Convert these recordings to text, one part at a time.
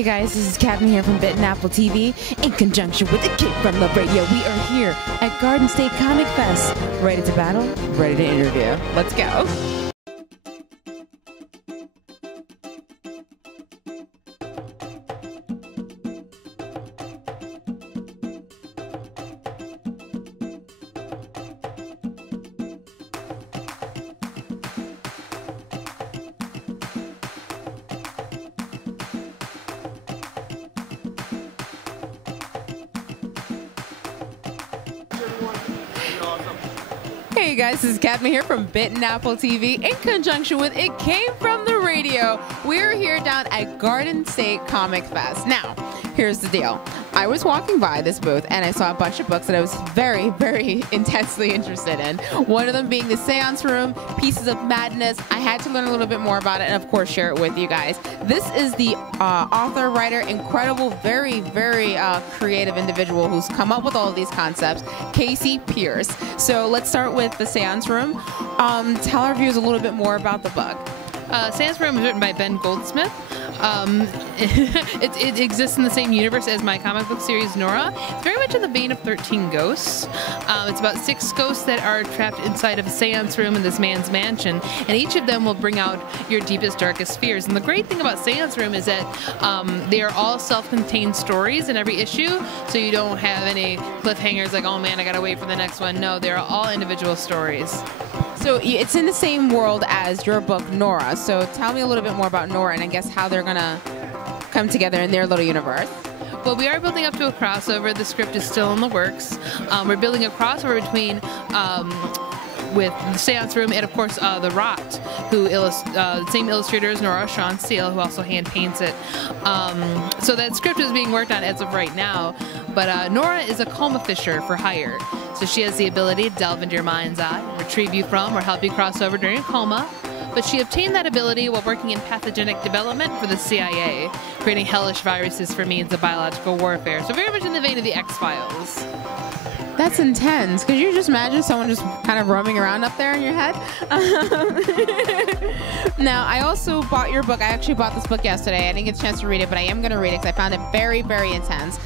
Hey guys, this is Cadma here from Bitten Apple TV in conjunction with the kid from the radio. We are here at Garden State Comic Fest, ready to battle, ready to interview. Let's go. Hey guys, this is Cadma here from Bitten Apple TV in conjunction with It Came From The Radio. We're here down at Garden State Comic Fest. Now, here's the deal. I was walking by this booth and I saw a bunch of books that I was very, very intensely interested in. One of them being the Séance Room, Pieces of Madness. I had to learn a little bit more about it and of course share it with you guys. This is the author, writer, incredible, very, very creative individual who's come up with all of these concepts, Kasey Pierce. So let's start with the Séance Room. Tell our viewers a little bit more about the book. Séance Room was written by Ben Goldsmith. It exists in the same universe as my comic book series, Norah. It's very much in the vein of 13 Ghosts. It's about 6 ghosts that are trapped inside of a seance room in this man's mansion, and each of them will bring out your deepest, darkest fears. And the great thing about Séance Room is that they are all self-contained stories in every issue, so you don't have any cliffhangers like, oh man, I gotta wait for the next one. No, they're all individual stories. So it's in the same world as your book, Norah. So tell me a little bit more about Norah and I guess how they're gonna come together in their little universe. Well, we are building up to a crossover. The script is still in the works. We're building a crossover between with the Séance Room and, of course, The Rot, who the same illustrator as Norah, Sean Steele, who also hand paints it. So that script is being worked on as of right now. But Norah is a coma fisher for hire. So she has the ability to delve into your mind's eye, retrieve you from, or help you cross over during a coma. But she obtained that ability while working in pathogenic development for the CIA, creating hellish viruses for means of biological warfare. So very much in the vein of the X-Files. That's intense. Could you just imagine someone just kind of roaming around up there in your head? Now, I also bought your book. I actually bought this book yesterday. I didn't get a chance to read it, but I am going to read it because I found it very, very intense.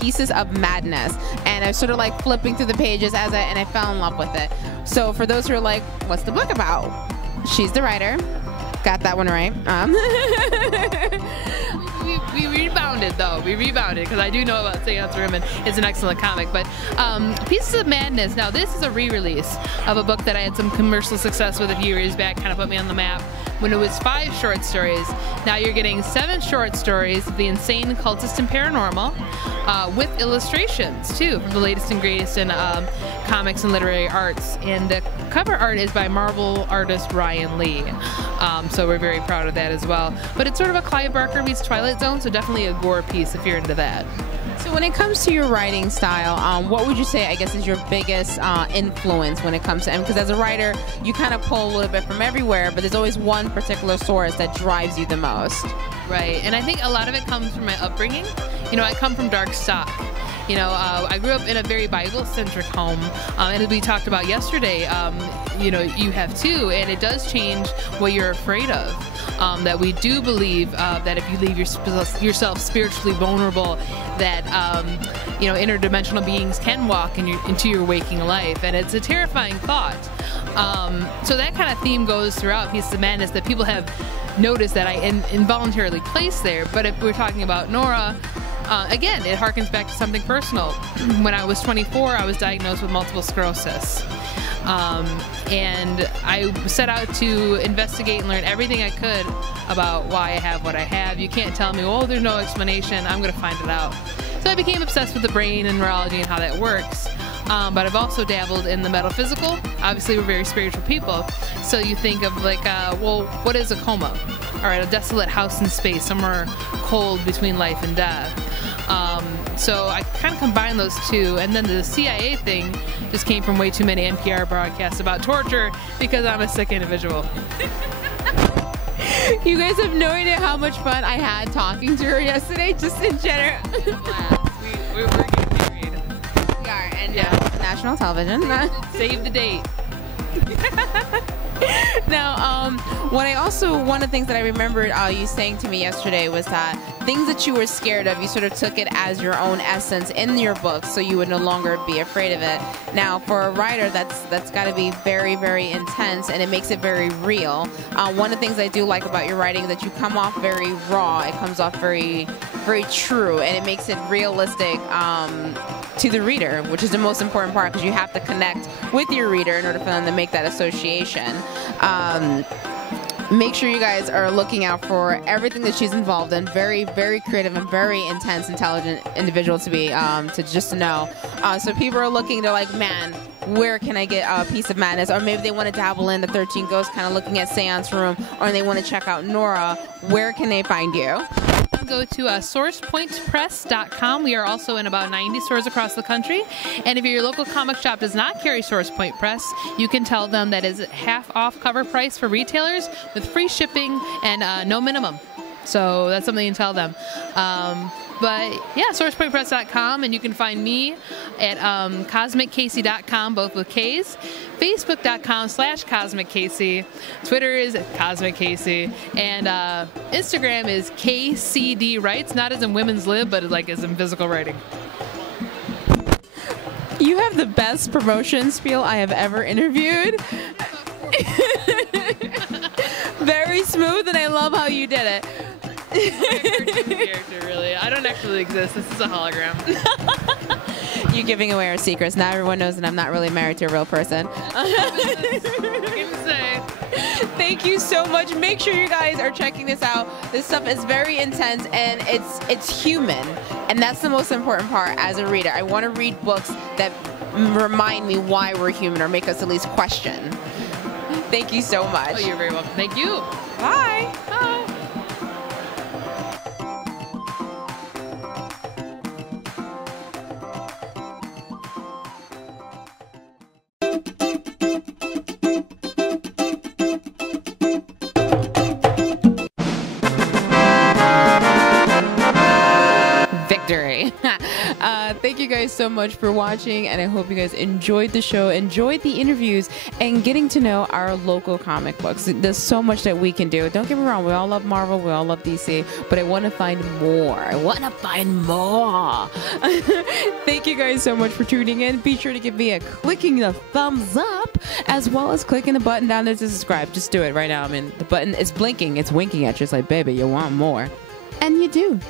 Pieces of Madness. And I was sort of like flipping through the pages and I fell in love with it. So for those who are like, what's the book about? She's the writer. Got that one right. We rebounded, though. We rebounded because I do know about Séance Room and it's an excellent comic. But Pieces of Madness, now this is a re-release of a book that I had some commercial success with a few years back, kind of put me on the map, when it was 5 short stories. Now you're getting 7 short stories of the insane, cultist, and paranormal with illustrations, too, from the latest and greatest in comics and literary arts. And the cover art is by Marvel artist Ryan Lee. So we're very proud of that as well. But it's sort of a Clive Barker meets Twilight Zone, so definitely a gore piece if you're into that. So when it comes to your writing style, what would you say, I guess, is your biggest influence when it comes to, because as a writer, you kind of pull a little bit from everywhere, but there's always one particular source that drives you the most. Right, and I think a lot of it comes from my upbringing. You know, I come from dark stock. You know, I grew up in a very Bible-centric home, and as we talked about yesterday, you know, you have too, and it does change what you're afraid of. That we do believe that if you leave yourself spiritually vulnerable, that you know, interdimensional beings can walk into your waking life, and it's a terrifying thought. So that kind of theme goes throughout Pieces of Madness that people have noticed that I involuntarily placed there. But if we're talking about Norah, again, it harkens back to something personal. When I was 24, I was diagnosed with multiple sclerosis. And I set out to investigate and learn everything I could about why I have what I have. You can't tell me, oh, there's no explanation. I'm going to find it out. So I became obsessed with the brain and neurology and how that works. But I've also dabbled in the metaphysical. Obviously, we're very spiritual people. So you think of like, well, what is a coma? All right, a desolate house in space, somewhere cold between life and death. So I kind of combined those two, and then the CIA thing just came from way too many NPR broadcasts about torture because I'm a sick individual. You guys have no idea how much fun I had talking to her yesterday, just in general. We're getting married. We are, and yeah, national television. Save the date. Now, one of the things that I remembered you saying to me yesterday was that things that you were scared of, you sort of took it as your own essence in your book, so you would no longer be afraid of it. Now, for a writer, that's got to be very, very intense, and it makes it very real. One of the things I do like about your writing is that you come off very raw. It comes off very, very true, and it makes it realistic to the reader, which is the most important part, because you have to connect with your reader in order for them to make that association. Make sure you guys are looking out for everything that she's involved in. Very, very creative and very intense, intelligent individual to be, to know. So people are looking, they're like, man, where can I get a piece of madness? Or maybe they want to dabble in the 13 Ghosts, kind of looking at Séance Room, or they want to check out Norah. Where can they find you? Go to sourcepointpress.com. We are also in about 90 stores across the country. And if your local comic shop does not carry Source Point Press, you can tell them that is half off cover price for retailers with free shipping and no minimum. So that's something you can tell them. But yeah, sourcepointpress.com, and you can find me at cosmickasey.com, both with K's, facebook.com/cosmickasey, Twitter is cosmickasey, and Instagram is KCD Writes, not as in women's lib, but like as in physical writing. You have the best promotion spiel I have ever interviewed. Very smooth, and I love how you did it. Character, really. I don't actually exist. This is a hologram. You're giving away our secrets. Now everyone knows that I'm not really married to a real person. Thank you so much. Make sure you guys are checking this out. This stuff is very intense, and it's human, and that's the most important part as a reader. I want to read books that remind me why we're human, or make us at least question. Thank you so much. Oh, you're very welcome. Thank you. Bye. Bye. Victory. Thank you guys so much for watching, and I hope you guys enjoyed the show, enjoyed the interviews, and getting to know our local comic books. There's so much that we can do. Don't get me wrong, we all love Marvel, we all love DC, but I want to find more. I want to find more. Thank you guys so much for tuning in. Be sure to give me a clicking the thumbs up, as well as clicking the button down there to subscribe. Just do it right now. I mean, the button is blinking, it's winking at you. It's like, baby, you want more. And you do.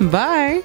Bye.